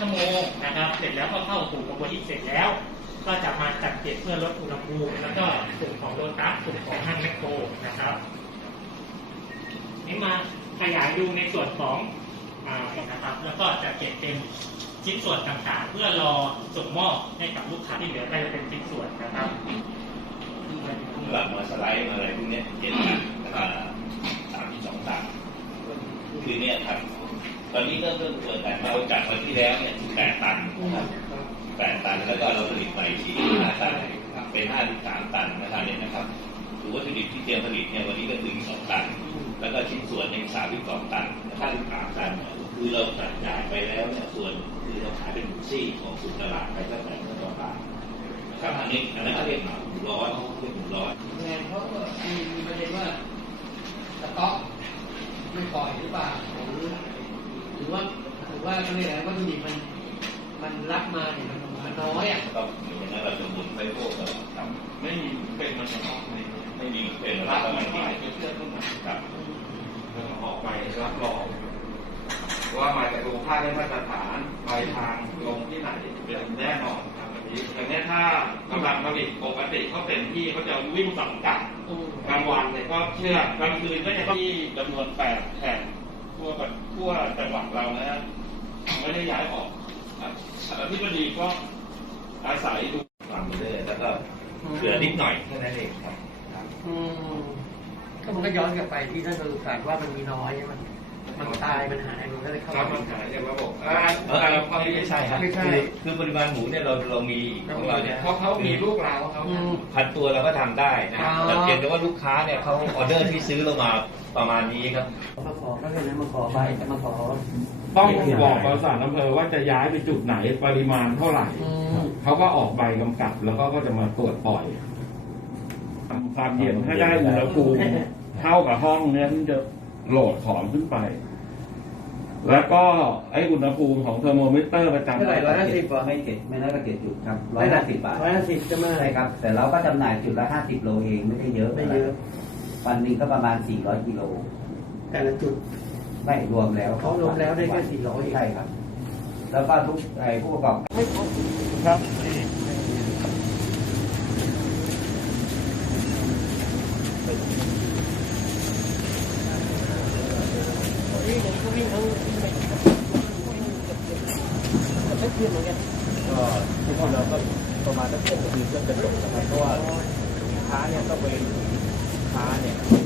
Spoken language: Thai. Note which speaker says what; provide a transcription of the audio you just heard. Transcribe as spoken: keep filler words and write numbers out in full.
Speaker 1: ชั่วโมงนะครับเสร็จแล้วก็เข้าสู่กระบวนการที่เสร็จแล้วก็จะมาจัดเก็บเพื่อลดอุณหภูมิแล้วก็ส่วนของโลตัสส่วนของห้างแมคโครนะครับนี่มาขยายดูในส่วนของอ่านะครับแล้วก็จะเก็บเป็นชิ้นส่วนต่างๆเพื่อรอส่งมอบให้กับลูกค้าที่เหลือก็จะเป็นชิ้นส่วนนะครับ
Speaker 2: หลังมาสไลด์มาอะไรพวกนี้เจ็ดตันนะครับสามที่สองตันคือเนี่ยครับตอนนี้ก็เริ่มเปิดแต่เราจากวันที่แล้วเนี่ยแปดตันนะครับแปดตันแล้วก็เราผลิตใหม่สี่ห้าตันเป็นห้าสิบสามตันนะครับเนี่ยนะครับหรือวัตถุดิบที่เตรียมผลิตเนี่ยวันนี้ก็ถึงสองตันแล้วก็ชิ้นส่วนในสามสิบสองตันห้าสิบสามตันคือเราจัดจ่ายไปแล้วเนี่ยส่วนคือเราขายเป็นหมูซี่ของสุดตลาดไปก็แต่เงินต่อตันครับอันนี้อันนั้นก็เรียกหมูร้อนเรียกหมูร้อน
Speaker 3: งานเขาก็มีประเด็นว่าสต็อกไม่ปล่อยหรือเปล่าหรือหรือว่าหรือว่าเขาเรียกอะไรว่าวัตถุดิบมันมันรับมาเนี่ยมันมันน้อยอ่ะ
Speaker 2: ก็อย่างนั้นเราจะหมุนไปพวกเราทำไม่มีเป็นมันจะออกไม่ไม่มีเป็นรับมันไปเชื่อขึ้นมาครับ
Speaker 4: แล้วออกไปรับรองว่ามาจากโรงค่าได้มาตรฐานปลายทางลงที่ไหนเป็นแน่นอนครับอันนี้แต่เนี้ยถ้ากำลังผลิตปกติเขาเต็มที่เขาจะวิ่งสังกัดกลางวันเนี่ยก็เชื่อกลางคืนก็จะที่จำนวนแปดแห่งทั่วทั่วจังหวัดเรานะไม่ได้ย้ายออกอธิบดีก็อาศัยดู
Speaker 2: ฟังไปเรื่อยแล้วก็เหลือนิดหน่อยแค่นั้นเองครับ
Speaker 3: ก็มันก็ย้อนกลับไปที่ท่านสรุปสารว่ามันมีน้อยมันมันตายมันหายมันก็เลยเข้า
Speaker 4: มันหายจากระบบอ่า
Speaker 2: ไม่ใช่ครับคือปริมาณหมูเนี่ยเราเรามีของเราเนี่ย
Speaker 4: เพราะเขามีลูกเราเขา
Speaker 2: พันตัวเราก็ทำได้นะแต่เพียงแต่ว่าลูกค้าเนี่ยเขาออเดอร์ที่ซื้อเรามาประมาณนี้ครับ
Speaker 3: มาขอก็เลยนะมาขอไปจะมาขอ
Speaker 4: ต้องบอกประสานอำเภอว่าจะย้ายไปจุดไหนปริมาณเท่าไหร่เขาก็ออกใบกำกับแล้วก็ก็จะมาตรวจปล่อยความเย็นให้ได้อุณหภูมิเท่ากับห้องเนี้ยที่จะโหลดของขึ้นไปแล้วก็ไออุณหภูมิของเทอร์โมมิเตอร์ประจำ
Speaker 3: เท่าไหร่ร้อยห้าสิบ
Speaker 5: ไม่เก็บไม่น่าจะเก็บจุดครับร้อยห้าสิบบาท
Speaker 3: ร้อยห้าสิบจะมา
Speaker 5: ใช่ครับแต่เราก็จำหน่ายจุดละห้าสิบโลเองไม่ได้เยอะ
Speaker 3: ไม่เยอะ
Speaker 5: วันนึงก็ประมาณสี่ร้อยกิโล
Speaker 3: แต่ละจุด
Speaker 5: ไม่รวมแล้ว
Speaker 3: เขารวมแล้วได้แค่สี่ร้อย
Speaker 5: ใช่ครับแล้วก็ทุกไอผู้ประกอบ
Speaker 3: ไม่ครบ
Speaker 4: ครับ
Speaker 6: ก็ทุกคนเราก็ประมาณสักหกนาทีก็จะจบนะครับเพราะว่าสินค้าเนี่ยต้องไปสินค้าเนี่ย